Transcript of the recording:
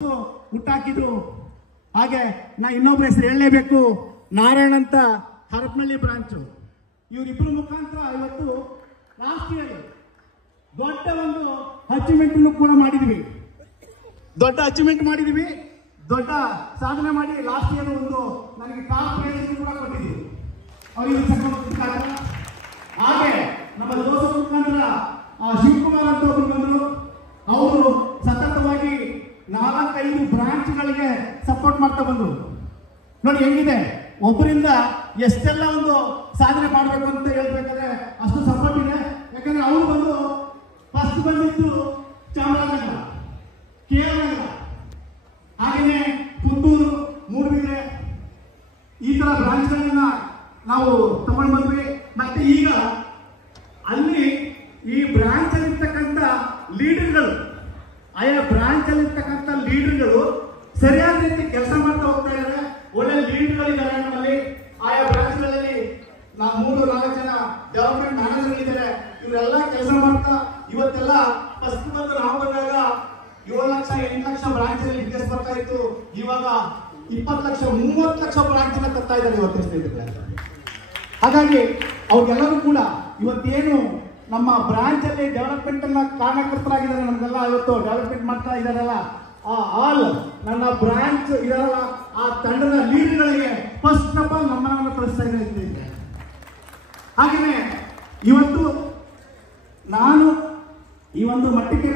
ಹುಟ್ಟಾಕಿದ್ರು. ಹಾಗೆ ನಾ ಇನ್ನೊಬ್ಬರ ಹೆಸರು ಹೇಳಲೇಬೇಕು, ನಾರಾಯಣ ಅಂತ ಹರಪನಹಳ್ಳಿ ಬ್ರಾಂಚು. ಇವರಿಬ್ಬರು ಮುಖಾಂತರ ಇವತ್ತು ಲಾಸ್ಟ್ ಇಯರ್ ದೊಡ್ಡ ಒಂದು ಅಚೀವ್ಮೆಂಟ್ ಕೂಡ ಮಾಡಿದ್ವಿ. ದೊಡ್ಡ ಸಾಧನೆ ಮಾಡಿ ಲಾಸ್ಟ್ ಇಯರ್ ಒಂದು ನನಗೆ ಟಾಪ್ ಪ್ರೈಸ್ ಕೂಡ ಕೊಟ್ಟಿದ್ವಿ. ಹಾಗೆ ನಮ್ಮ ದೋಸ್ತರ ಮುಖಾಂತರ ಶಿವಕುಮಾರ್ ಅಂತ ಒಬ್ರು ಬಂದರು. ಅವರು ಸತತವಾಗಿ 4-5 ಬ್ರಾಂಚ್ಗಳಿಗೆ ಸಪೋರ್ಟ್ ಮಾಡ್ತಾ ಬಂದರು. ನೋಡಿ ಹೆಂಗಿದೆ, ಒಬ್ಬರಿಂದ ಎಷ್ಟೆಲ್ಲ ಒಂದು ಸಾಧನೆ ಮಾಡಬೇಕು ಅಂತ ಹೇಳ್ಬೇಕಾದ್ರೆ ಅಷ್ಟು ಸಪೋರ್ಟ್ ಇದೆ. ಯಾಕಂದ್ರೆ ಅವರು ಬಂದು ಫಸ್ಟ್ ಬಂದಿದ್ದು ಚಾಮರಾಜನಗರ, KR ನಗರ, ಹಾಗೆಯೇ ಪುತ್ತೂರು, ಮೂಡಬಿದ್ರೆ, ಈ ತರ ಬ್ರಾಂಚ್ಗಳನ್ನ ನಾವು ತಗೊಂಡು ಬಂದ್ವಿ. ಮತ್ತೆ ಈಗ ಅಲ್ಲಿ ಈ ಬ್ರಾಂಚ್ ಅಲ್ಲಿರ್ತಕ್ಕಂಥ ಲೀಡರ್ಗಳು, ಆಯಾ ಬ್ರಾಂಚ್ ಅಲ್ಲಿರ್ತಕ್ಕಂಥ ಲೀಡರ್ಗಳು ಸರಿಯಾದ ರೀತಿ ಕೆಲಸ ಮಾಡ್ತಾ ಹೋಗ್ತಾ ಇದ್ದಾರೆ. ಒಳ್ಳೆ ಲೀಡರ್ಗಳಿದ್ದಾರೆ ನಮ್ಮಲ್ಲಿ. ಆಯಾ ಬ್ರಾಂಚ್ಗಳಲ್ಲಿ ನಾವು 3-4 ಜನ ಡೆವಲಪ್ಮೆಂಟ್ ಮ್ಯಾನೇಜರ್ಗಳಿದ್ದಾರೆ. ಇವರೆಲ್ಲ ಕೆಲಸ ಮಾಡ್ತಾ ಇವತ್ತೆಲ್ಲ ಫಸ್ಟ್ ಬಂದು ನಾವು ಬಂದಾಗ 7 ಲಕ್ಷ 8 ಲಕ್ಷ ಬ್ರಾಂಚ್ ಅಲ್ಲಿ ಬಿಸ್ನೆಸ್ ಬರ್ತಾ ಇತ್ತು. ಇವಾಗ 20 ಲಕ್ಷ 30 ಲಕ್ಷ ಬ್ರಾಂಚ್ ಅನ್ನ ತರ್ತಾ ಇದ್ದಾರೆ ಇವತ್ತು ಸ್ನೇಹಿತರೆ. ಹಾಗಾಗಿ ಅವ್ರಿಗೆಲ್ಲರೂ ಕೂಡ ಇವತ್ತೇನು ನಮ್ಮ ಬ್ರಾಂಚ್ ಅಲ್ಲಿ ಡೆವಲಪ್ಮೆಂಟ್ ಅನ್ನ ಕಾರಣಕರ್ತರಾಗಿದ್ದಾರೆ, ನಮ್ಗೆಲ್ಲ ಇವತ್ತು ಡೆವಲಪ್ಮೆಂಟ್ ಮಾಡ್ತಾ ಇದ್ದಾರಲ್ಲ, ಆ ಆಲ್ ನನ್ನ ಬ್ರಾಂಚ್ ಇದಾರಲ್ಲ ಆ ತಂಡದ ಲೀಡರ್ಗಳಿಗೆ ಫಸ್ಟ್ ಆಫ್ ಆಲ್ ನಮ್ಮನ್ನ ಕಳಿಸ್ತಾ ಇದ್ದಾರೆ. ಹಾಗೆಯೇ ಇವತ್ತು ನಾನು ಈ ಒಂದು ಮಟ್ಟಕ್ಕೆ